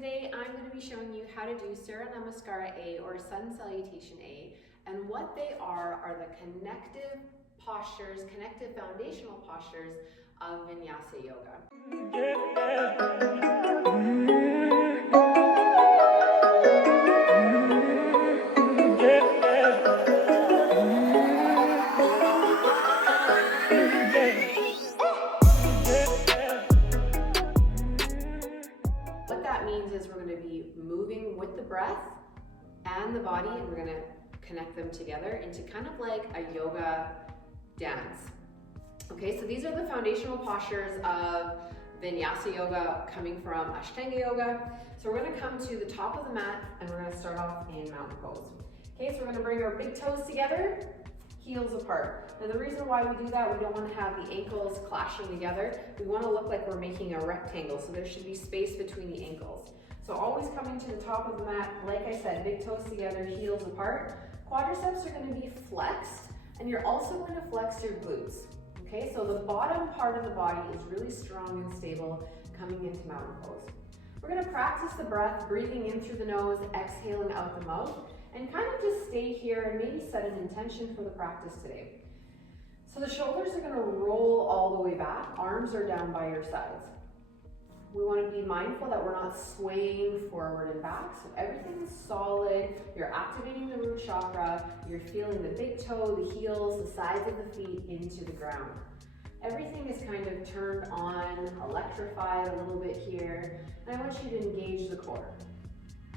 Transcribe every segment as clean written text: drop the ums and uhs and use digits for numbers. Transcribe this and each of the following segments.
Today I'm going to be showing you how to do Surya Namaskara A or Sun Salutation A, and what they are the connective postures, connective foundational postures of Vinyasa Yoga. What that means is we're going to be moving with the breath and the body, and we're going to connect them together into kind of like a yoga dance. Okay, so these are the foundational postures of Vinyasa Yoga coming from Ashtanga Yoga. So we're going to come to the top of the mat and we're going to start off in mountain pose. Okay, so we're going to bring our big toes together, heels apart. Now the reason why we do that, we don't want to have the ankles clashing together. We want to look like we're making a rectangle, so there should be space between the ankles. So always coming to the top of the mat, like I said, big toes together, heels apart. Quadriceps are going to be flexed, and you're also going to flex your glutes. Okay, so the bottom part of the body is really strong and stable coming into mountain pose. We're going to practice the breath, breathing in through the nose, exhaling out the mouth, and kind of just stay here and maybe set an intention for the practice today. So the shoulders are going to roll all the way back, arms are down by your sides. We want to be mindful that we're not swaying forward and back, so everything is solid. You're activating the root chakra, you're feeling the big toe, the heels, the sides of the feet into the ground. Everything is kind of turned on, electrified a little bit here, and I want you to engage the core.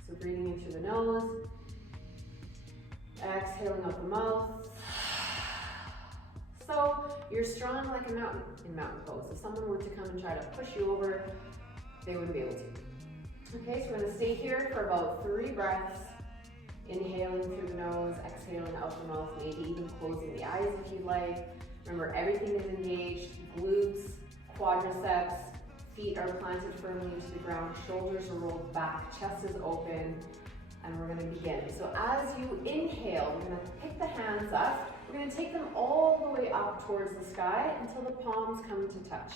So breathing in through the nose, exhaling out the mouth. So you're strong like a mountain in mountain pose. If someone were to come and try to push you over, they wouldn't be able to. Okay, so we're going to stay here for about 3 breaths, inhaling through the nose, exhaling out the mouth, maybe even closing the eyes if you'd like. Remember, everything is engaged, glutes, quadriceps, feet are planted firmly into the ground, shoulders are rolled back, chest is open, and we're going to begin. So as you inhale, we're going to pick the hands up. We're going to take them all the way up towards the sky until the palms come to touch.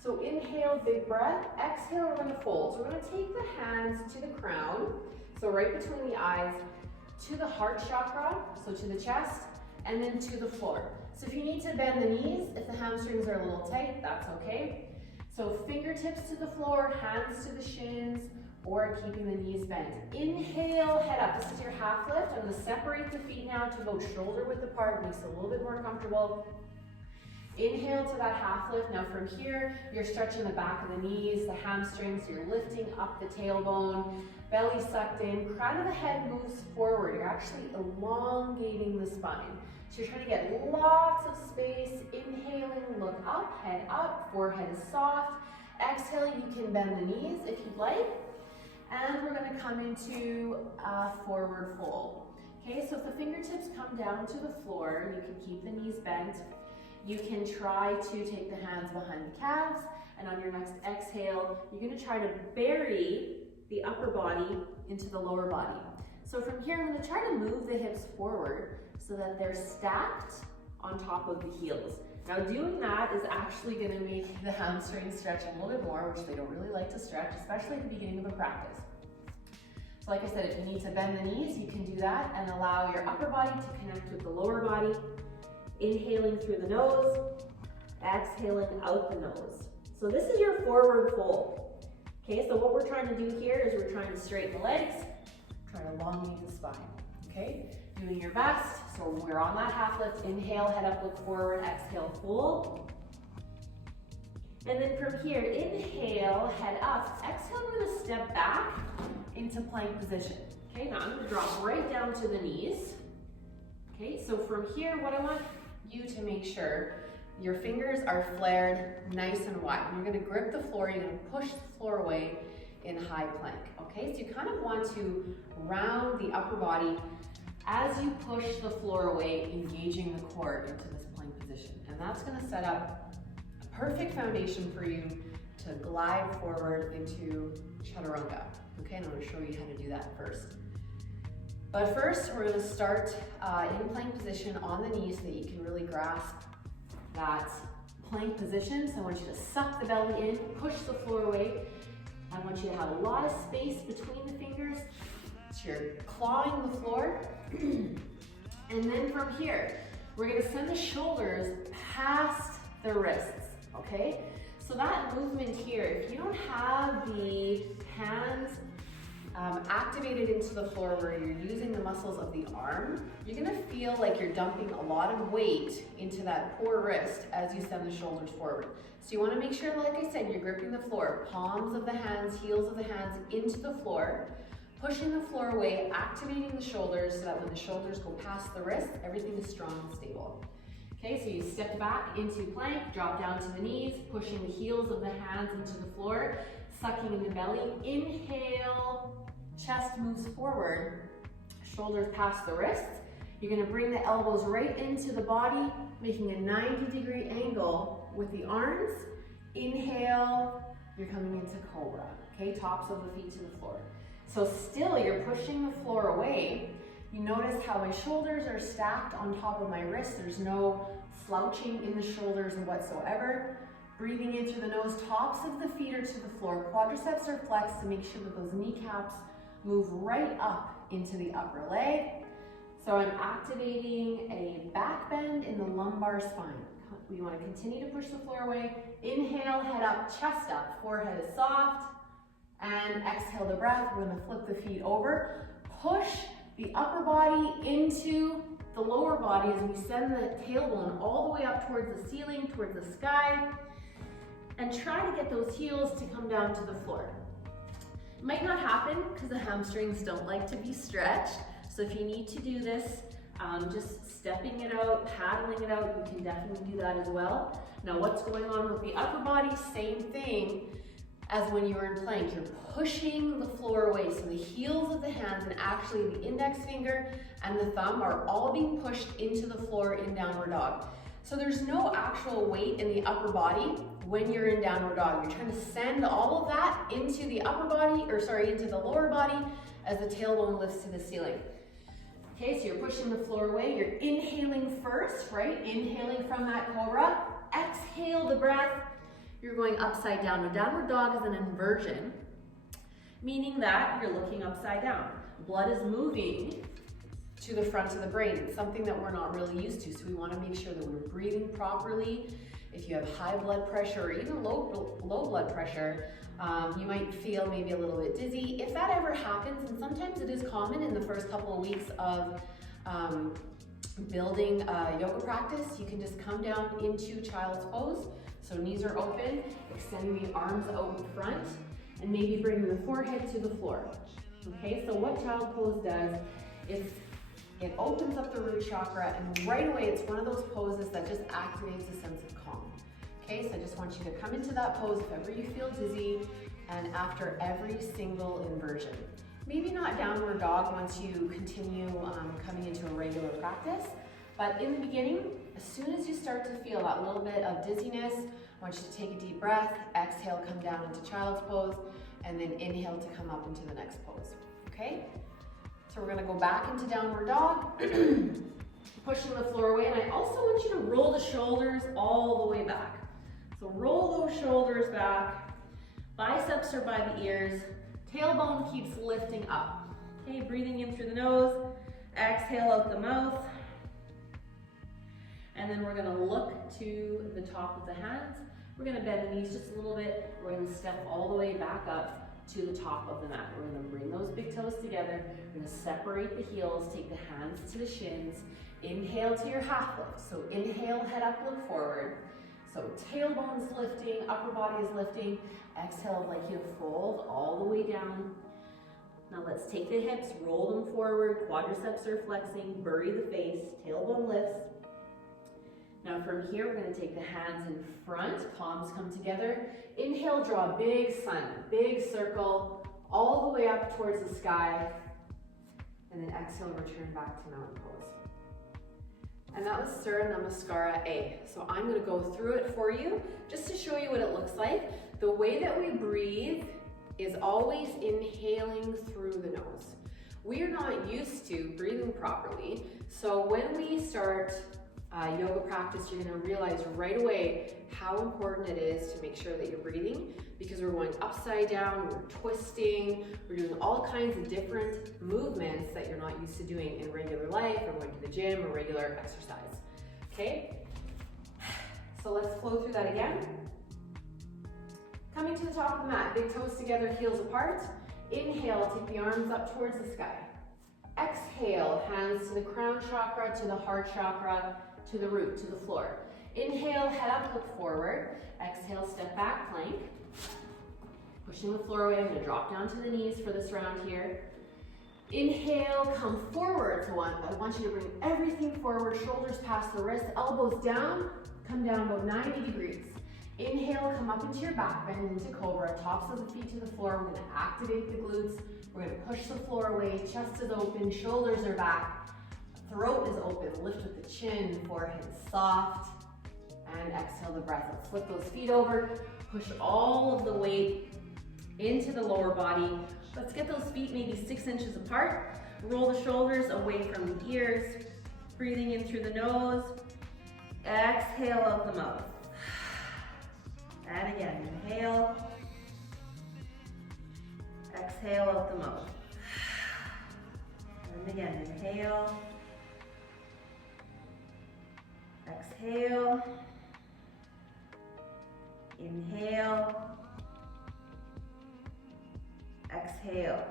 So inhale, big breath. Exhale, we're going to fold. So we're going to take the hands to the crown, so right between the eyes, to the heart chakra, so to the chest, and then to the floor. So if you need to bend the knees, if the hamstrings are a little tight, that's okay. So fingertips to the floor, hands to the shins, or keeping the knees bent. Inhale, head up. This is your half lift. I'm going to separate the feet now to go shoulder width apart, makes it a little bit more comfortable. Inhale to that half lift. Now from here, you're stretching the back of the knees, the hamstrings, you're lifting up the tailbone, belly sucked in, crown of the head moves forward. You're actually elongating the spine. So you're trying to get lots of space. Inhaling, look up, head up, forehead is soft. Exhale, you can bend the knees if you'd like. And we're going to come into a forward fold. Okay, so if the fingertips come down to the floor, you can keep the knees bent. You can try to take the hands behind the calves, and on your next exhale, you're going to try to bury the upper body into the lower body. So from here, I'm going to try to move the hips forward so that they're stacked on top of the heels. Now doing that is actually going to make the hamstrings stretch a little bit more, which they don't really like to stretch, especially at the beginning of a practice. So like I said, if you need to bend the knees, you can do that and allow your upper body to connect with the lower body. Inhaling through the nose, exhaling out the nose. So this is your forward fold. Okay, so what we're trying to do here is we're trying to straighten the legs, trying to elongate the spine. Okay, doing your best. So we're on that half lift. Inhale, head up, look forward, exhale, fold. And then from here, inhale, head up. Exhale, we're going to step back into plank position. Okay, now I'm going to drop right down to the knees. Okay, so from here, what I want you to make sure your fingers are flared nice and wide. You're going to grip the floor, you're going to push the floor away in high plank. Okay, so you kind of want to round the upper body as you push the floor away, engaging the core into this plank position. And that's going to set up a perfect foundation for you to glide forward into chaturanga. Okay, and I'm going to show you how to do that first. But first, we're going to start in plank position on the knees so that you can really grasp that plank position. So I want you to suck the belly in, push the floor away, I want you to have a lot of space between the fingers. So you're clawing the floor. And then from here, we're gonna send the shoulders past the wrists, okay? So that movement here, if you don't have the hands activated into the floor where you're using the muscles of the arm, you're gonna feel like you're dumping a lot of weight into that poor wrist as you send the shoulders forward. So you wanna make sure, like I said, you're gripping the floor, palms of the hands, heels of the hands into the floor, pushing the floor away, activating the shoulders so that when the shoulders go past the wrist, everything is strong and stable. Okay, so you step back into plank, drop down to the knees, pushing the heels of the hands into the floor, sucking in the belly. Inhale, chest moves forward, shoulders past the wrists. You're gonna bring the elbows right into the body, making a 90-degree angle with the arms. Inhale, you're coming into cobra. Okay, tops of the feet to the floor. So still, you're pushing the floor away. You notice how my shoulders are stacked on top of my wrists. There's no slouching in the shoulders whatsoever. Breathing in through the nose, tops of the feet are to the floor. Quadriceps are flexed to make sure that those kneecaps move right up into the upper leg. So I'm activating a back bend in the lumbar spine. We want to continue to push the floor away. Inhale, head up, chest up, forehead is soft. And exhale the breath. We're going to flip the feet over. Push the upper body into the lower body as we send the tailbone all the way up towards the ceiling, towards the sky. And try to get those heels to come down to the floor. It might not happen because the hamstrings don't like to be stretched. So if you need to do this, just stepping it out, paddling it out, you can definitely do that as well. Now what's going on with the upper body? Same thing as when you were in plank. You're pushing the floor away. So the heels of the hands and actually the index finger and the thumb are all being pushed into the floor in downward dog. So there's no actual weight in the upper body when you're in downward dog. You're trying to send all of that into the upper body, into the lower body as the tailbone lifts to the ceiling. Okay, so you're pushing the floor away. You're inhaling first, right? Inhaling from that cobra. Exhale the breath. You're going upside down. Now, downward dog is an inversion, meaning that you're looking upside down. Blood is moving to the front of the brain. It's something that we're not really used to, so we want to make sure that we're breathing properly. If you have high blood pressure or even low blood pressure, you might feel maybe a little bit dizzy. If that ever happens, and sometimes it is common in the first couple of weeks of building a yoga practice, you can just come down into child's pose. So knees are open, extending the arms out in front, and maybe bringing the forehead to the floor. Okay, so what child pose does is it opens up the root chakra, and right away it's one of those poses that just activates a sense of calm. Okay, so I just want you to come into that pose if ever you feel dizzy, and after every single inversion. Maybe not downward dog once you continue coming into a regular practice, but in the beginning, as soon as you start to feel that little bit of dizziness, I want you to take a deep breath, exhale, come down into child's pose, and then inhale to come up into the next pose, okay? So we're gonna go back into downward dog, pushing the floor away, and I also want you to roll the shoulders all the way back. So roll those shoulders back, biceps are by the ears, tailbone keeps lifting up. Okay, breathing in through the nose, exhale out the mouth. And then we're gonna look to the top of the hands. We're gonna bend the knees just a little bit. We're gonna step all the way back up to the top of the mat. We're gonna bring those big toes together. We're gonna separate the heels, take the hands to the shins. Inhale to your half lift. So inhale, head up, look forward. So tailbone's lifting, upper body is lifting. Exhale, I'd like you to fold all the way down. Now let's take the hips, roll them forward, quadriceps are flexing, bury the face, tailbone lifts. Now from here, we're going to take the hands in front, palms come together. Inhale, draw a big sun, big circle, all the way up towards the sky. And then exhale, return back to mountain pose. And that was Surya Namaskara A. So I'm going to go through it for you, just to show you what it looks like. The way that we breathe is always inhaling through the nose. We are not used to breathing properly. So when we start yoga practice, you're gonna realize right away how important it is to make sure that you're breathing, because we're going upside down, we're twisting, we're doing all kinds of different movements that you're not used to doing in regular life or going to the gym or regular exercise, okay? So let's flow through that again. Coming to the top of the mat, big toes together, heels apart. Inhale, take the arms up towards the sky. Exhale, hands to the crown chakra, to the heart chakra, to the root, to the floor. Inhale, head up, look forward. Exhale, step back, plank. Pushing the floor away, I'm gonna drop down to the knees for this round here. Inhale, come forward. So I want you to bring everything forward, shoulders past the wrists, elbows down, come down about 90 degrees. Inhale, come up into your back bend, into cobra, tops of the feet to the floor. We're gonna activate the glutes. We're gonna push the floor away, chest is open, shoulders are back, throat is open, lift with the chin, forehead soft, and exhale the breath. Let's flip those feet over, push all of the weight into the lower body. Let's get those feet maybe 6 inches apart. Roll the shoulders away from the ears, breathing in through the nose. Exhale out the mouth. And again, inhale. Exhale out the mouth. And again, inhale. Exhale. Inhale. Exhale.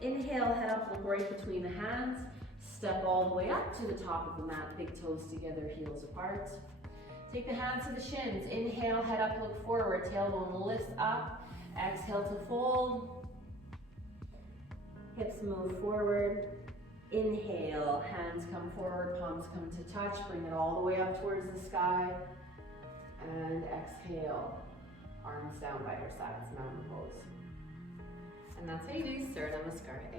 Inhale, head up, look right between the hands. Step all the way up to the top of the mat, big toes together, heels apart. Take the hands to the shins. Inhale, head up, look forward. Tailbone lifts up. Exhale to fold. Hips move forward. Inhale, hands come forward, palms come to touch. Bring it all the way up towards the sky. And exhale, arms down by your sides, mountain pose. And that's how you do Surya Namaskara A.